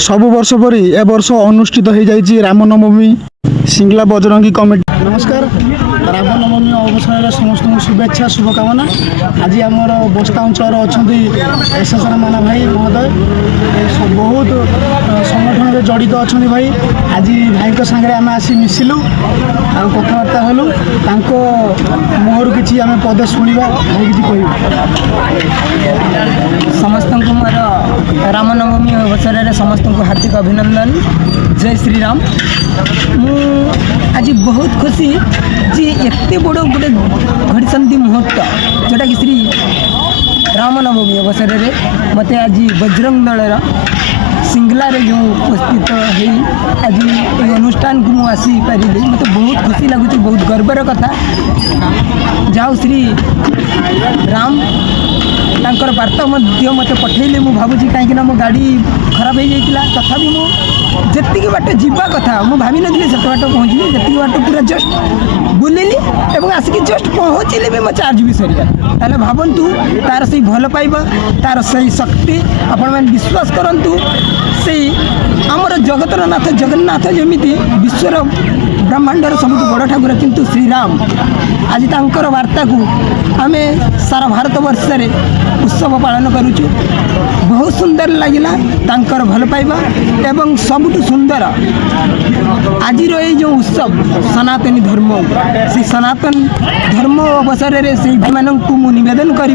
सबु वर्ष परी ए वर्ष अनुष्ठित हो जाइए रामनवमी सिंगला बजरंगी कमिटी। नमस्कार। रामनवमी अवसर में समस्त शुभेच्छा शुभकामना। आज आमर बस्ता अंचल अच्छा एस एस रामाना भाई महोदय बहुत संगठन में जड़ित अच्छा भाई। आज भाई सागर आम आसी मिसिलु आ कथबार्ता हलु मुहर कि आम पदे शुणा भाई कि समस्त को मोर रामनवमी अवसर में समस्त को हार्दिक अभिनंदन। जय श्री राम। मु आज बहुत खुशी जी एत बड़ गोटे घड़ी मुहूर्त जोटा कि श्री रामनवमी अवसर में मत आज बजरंग दलर सिंगलार जो उपस्थित हो आज ये अनुष्ठान को मुसी पारि मत बहुत खुशी लगुच, बहुत गर्वर कथा। जाओ श्री राम तांकर वार्ता मत पठेले। मु भावुची कहीं मो गाड़ी खराब हो जाता तथापि मुझे बाट जीवा कथा मुझे भावी नी से बाट पहुँची जी बाट पूरा जस्ट बुलिली और आसिक जस्ट पहुँचले भी मो चार्ज भी सरीगा। ताले भावतु तार से भल पाइबा तार से शक्ति आपण मैंने विश्वास करंतु से आमर जगतर नाथ जगन्नाथ जमीती विश्वर ब्रह्मांडर सब बड़ ठाकुर किंतु श्रीराम आज तांकर वार्ता को आम सारा भारत वर्ष रे उत्सव पालन करुचु। बहुत सुंदर लगिला तांकर भल पाइबा एवं सबुठ सुंदर आज ये जो उत्सव सनातनी धर्म से सनातन धर्म अवसर में से मानक मु निवेदन करी